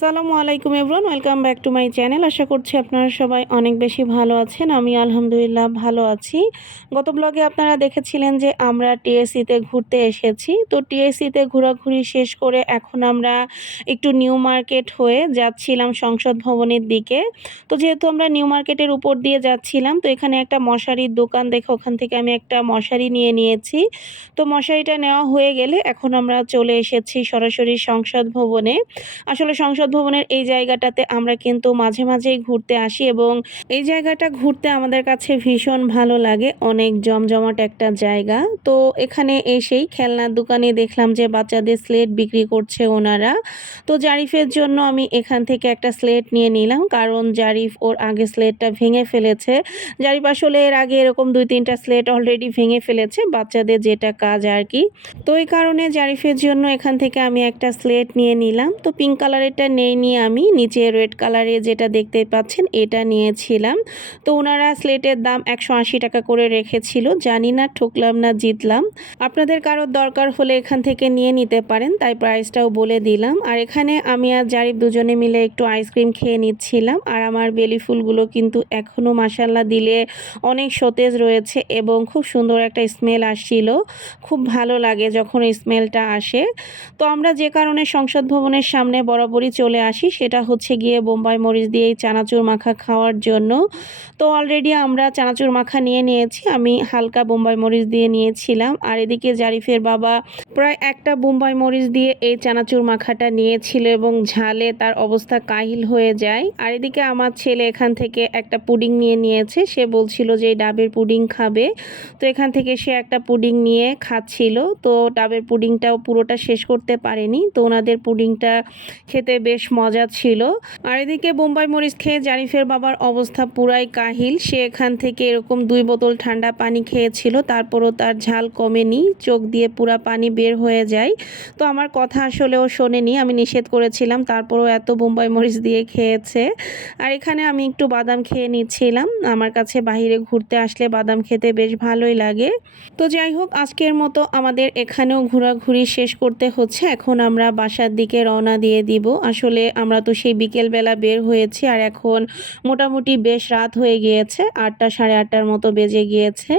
সালামু আলাইকুম everyone welcome back to my channel. আশা করছি আপনারা সবাই অনেক বেশি ভালো আছেন। আমি আলহামদুলিল্লাহ ভালো আছি। গত ব্লগে আপনারা দেখেছিলেন যে আমরা টিএসসিতে ঘুরতে এসেছি। তো টিএসসিতে ঘোরাঘুরি শেষ করে এখন আমরা একটু নিউ মার্কেট হয়ে যাচ্ছিলাম সংসদ ভবনের দিকে। তো যেহেতু আমরা নিউ মার্কেটের উপর দিয়ে যাচ্ছিলাম, তো এখানে একটা মশারির দোকান দেখে ওখান থেকে আমি একটা মশারি নিয়ে নিয়েছি। তো মশারিটা নেওয়া হয়ে গেলে এখন আমরা চলে এসেছি সরাসরি সংসদ ভবনে। আসলে সংসদ ভবনের এই জায়গাটাতে আমরা কিন্তু মাঝে মাঝেই ঘুরতে আসি এবং এই জায়গাটা ঘুরতে আমাদের কাছে ভীষণ ভালো লাগে। অনেক জমজমাট একটা জায়গা। তো এখানে এসেই খেলনার দোকানে দেখলাম যে বাচ্চাদের স্লেট বিক্রি করছে ওনারা। তো জারিফের জন্য আমি এখান থেকে একটা স্লেট নিয়ে নিলাম কারণ জারিফ ওর আগে স্লেটটা ভেঙে ফেলেছে। জারিফ আসলে এর আগে এরকম দুই তিনটা স্লেট অলরেডি ভেঙে ফেলেছে বাচ্চাদের যেটা কাজ আর কি। তো এই কারণে জারিফের জন্য এখান থেকে আমি একটা স্লেট নিয়ে নিলাম। তো পিঙ্ক কালারেরটা নেই নিয়ে আমি, নিচে রেড কালারে যেটা দেখতে পাচ্ছেন এটা নিয়েছিলাম। তো ওনারা স্লেটের দাম একশো আশি টাকা করে রেখেছিল। জানি না, ঠকলাম না, জিতলাম। আপনাদের কারোর দরকার হলে এখান থেকে নিয়ে নিতে পারেন, তাই প্রাইসটাও বলে দিলাম। আর এখানে আমি আর জারিফ দুজনে মিলে একটু আইসক্রিম খেয়ে নিচ্ছিলাম। আর আমার বেলি ফুলগুলো কিন্তু এখনও মাসাল্লা দিলে অনেক সতেজ রয়েছে এবং খুব সুন্দর একটা স্মেল আসছিল। খুব ভালো লাগে যখন স্মেলটা আসে। তো আমরা যে কারণে সংসদ ভবনের সামনে বরাবরই চলে আসি, সেটা হচ্ছে গিয়ে বোম্বাই মরিচ দিয়ে এই চানাচুর মাখা খাওয়ার জন্য। তো অলরেডি আমরা চানাচুর মাখা নিয়ে নিয়েছি, আমি হালকা বোম্বাই মরিচ দিয়ে নিয়েছিলাম। আর এদিকে জারিফের বাবা প্রায় একটা বোম্বাই মরিচ দিয়ে এই চানাচুর মাখাটা নিয়েছিল এবং ঝালে তার অবস্থা কাহিল হয়ে যায়। আর এদিকে আমার ছেলে এখান থেকে একটা পুডিং নিয়ে নিয়েছে, সে বলছিল যে ডাবের পুডিং খাবে। তো এখান থেকে সে একটা পুডিং নিয়ে খাচ্ছিল, তো ডাবের পুডিংটাও পুরোটা শেষ করতে পারেনি। তো ওনাদের পুডিংটা খেতে বেশ মজা ছিল। আর এদিকে বোম্বাই মরিচ খেয়ে জারিফের বাবার অবস্থা পুরাই কাহিল। সে এখান থেকে এরকম দুই বোতল ঠান্ডা পানি খেয়েছিল, তারপরও তার ঝাল কমেনি, চোখ দিয়ে পুরা পানি বের হয়ে যায়। তো আমার কথা আসলে ও শোনেনি, আমি নিষেধ করেছিলাম, তারপরও এত বোম্বাই মরিচ দিয়ে খেয়েছে। আর এখানে আমি একটু বাদাম খেয়ে নিচ্ছিলাম, আমার কাছে বাইরে ঘুরতে আসলে বাদাম খেতে বেশ ভালোই লাগে। তো যাই হোক, আজকের মতো আমাদের এখানেও ঘোরাঘুরি শেষ করতে হচ্ছে, এখন আমরা বাসার দিকে রওনা দিয়ে দিব। আসলে আমরা তো সেই বিকেলবেলা বের হয়েছি আর এখন মোটামুটি বেশ রাত হয়ে গিয়েছে, আটটা সাড়ে আটটার মতো বেজে গিয়েছে।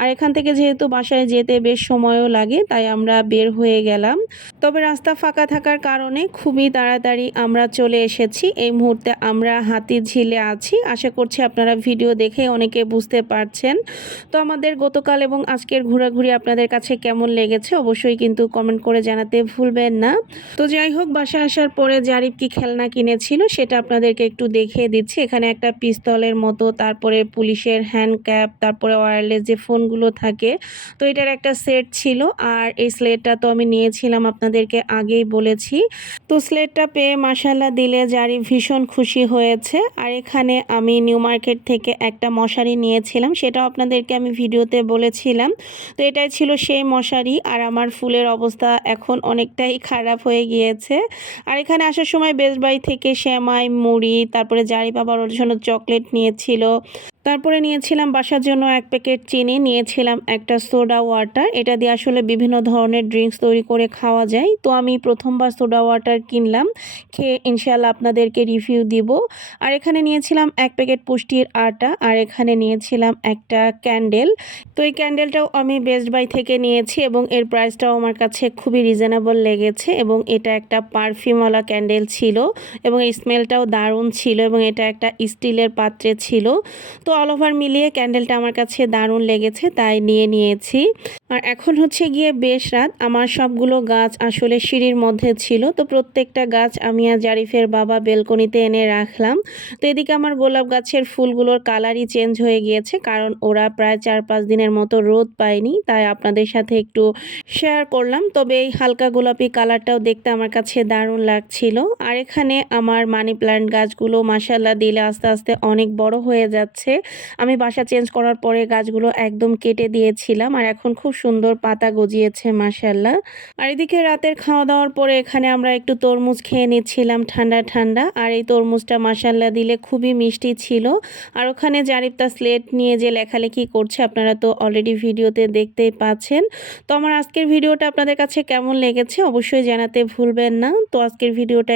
আর এখান থেকে যেহেতু বাসায় যেতে বেশ সময়ও লাগে, তাই আমরা বের হয়ে গেলাম। তবে রাস্তা ফাঁকা থাকার কারণে খুবই তাড়াতাড়ি আমরা চলে এসেছি। এই মুহূর্তে আমরা হাতির ঝিলে আছি। আশা করছি আপনারা ভিডিও দেখে অনেকে বুঝতে পারছেন। তো আমাদের গতকাল এবং আজকের ঘোরাঘুরি আপনাদের কাছে কেমন লেগেছে অবশ্যই কিন্তু কমেন্ট করে জানাতে ভুলবেন না। তো যাই হোক, বাসায় আসার পরে জারিফ কি খেলনা কিনেছিল সেটা আপনাদেরকে একটু দেখিয়ে দিচ্ছি। এখানে একটা পিস্তলের মতো, তারপরে পুলিশের হ্যান্ড ক্যাপ তারপরে ওয়্যারলেস যে ফোনগুলো থাকে, তো এটার একটা সেট ছিল। আর এই স্লেটটা তো আমি নিয়েছিলাম আপনাদেরকে আগেই বলেছি। তো স্লেটটা পেয়ে মাসাল্লা দিলে জারি ভীষণ খুশি হয়েছে। আর এখানে আমি নিউ মার্কেট থেকে একটা মশারি নিয়েছিলাম, সেটাও আপনাদেরকে আমি ভিডিওতে বলেছিলাম। তো এটাই ছিল সেই মশারি, আর আমার ফুলের অবস্থা এখন অনেকটাই খারাপ হয়ে গিয়েছে। আর এখানে আসার সময় বেসবাই থেকে শ্যামাই মুড়ি, তারপরে জারি বাবার ওর জন্য চকলেট নিয়েছিল। তারপরে নিয়েছিলাম বাসার জন্য এক প্যাকেট চিনি, নিয়েছিলাম একটা সোডা ওয়াটার। এটা দিয়ে আসলে বিভিন্ন ধরনের ড্রিঙ্কস তৈরি করে খাওয়া যায়। তো আমি প্রথমবার সোডা ওয়াটার কিনলাম। খেয়ে ইনশাল্লাহ আপনাদেরকে রিভিউ দিব। আর এখানে নিয়েছিলাম এক প্যাকেট পুষ্টির আটা, আর এখানে নিয়েছিলাম একটা ক্যান্ডেল। তো এই ক্যান্ডেলটাও আমি বেস্ট বাই থেকে নিয়েছি এবং এর প্রাইসটাও আমার কাছে খুবই রিজনেবল লেগেছে এবং এটা একটা পারফিউমওয়ালা ক্যান্ডেল ছিল এবং এই স্মেলটাও দারুণ ছিল এবং এটা একটা স্টিলের পাত্রে ছিল। তো অল ওভার মিলিয়ে ক্যান্ডেলটা আমার কাছে দারুণ লেগেছে, তাই নিয়ে নিয়েছি। আর এখন হচ্ছে গিয়ে বেশ রাত, আমার সবগুলো গাছ আসলে সিঁড়ির মধ্যে ছিল, তো প্রত্যেকটা গাছ আমি আর জারিফের বাবা বেলকনিতে এনে রাখলাম। তো এদিকে আমার গোলাপ গাছের ফুলগুলোর কালারই চেঞ্জ হয়ে গিয়েছে, কারণ ওরা প্রায় চার পাঁচ দিনের মতো রোদ পায়নি, তাই আপনাদের সাথে একটু শেয়ার করলাম। তবে এই হালকা গোলাপি কালারটাও দেখতে আমার কাছে দারুণ লাগছিল। আর এখানে আমার মানি প্ল্যান্ট গাছগুলো মাসাল্লা দিলে আস্তে আস্তে অনেক বড় হয়ে যাচ্ছে। আমি বাসা চেঞ্জ করার পরে গাছগুলো একদম কেটে দিয়েছিলাম আর এখন খুব সুন্দর পাতা গজিয়েছে মাসাল্লাহ আর এদিকে রাতের খাওয়া দাওয়ার পরে এখানে আমরা একটু তরমুজ খেয়ে নিচ্ছিলাম ঠান্ডা ঠান্ডা। আর এই তরমুজটা মাসাল্লাহ দিলে খুবই মিষ্টি ছিল। আর ওখানে জারিফতা স্লেট নিয়ে যে লেখালেখি করছে আপনারা তো অলরেডি ভিডিওতে দেখতেই পাচ্ছেন। তো আমার আজকের ভিডিওটা আপনাদের কাছে কেমন লেগেছে অবশ্যই জানাতে ভুলবেন না। তো আজকের ভিডিওটা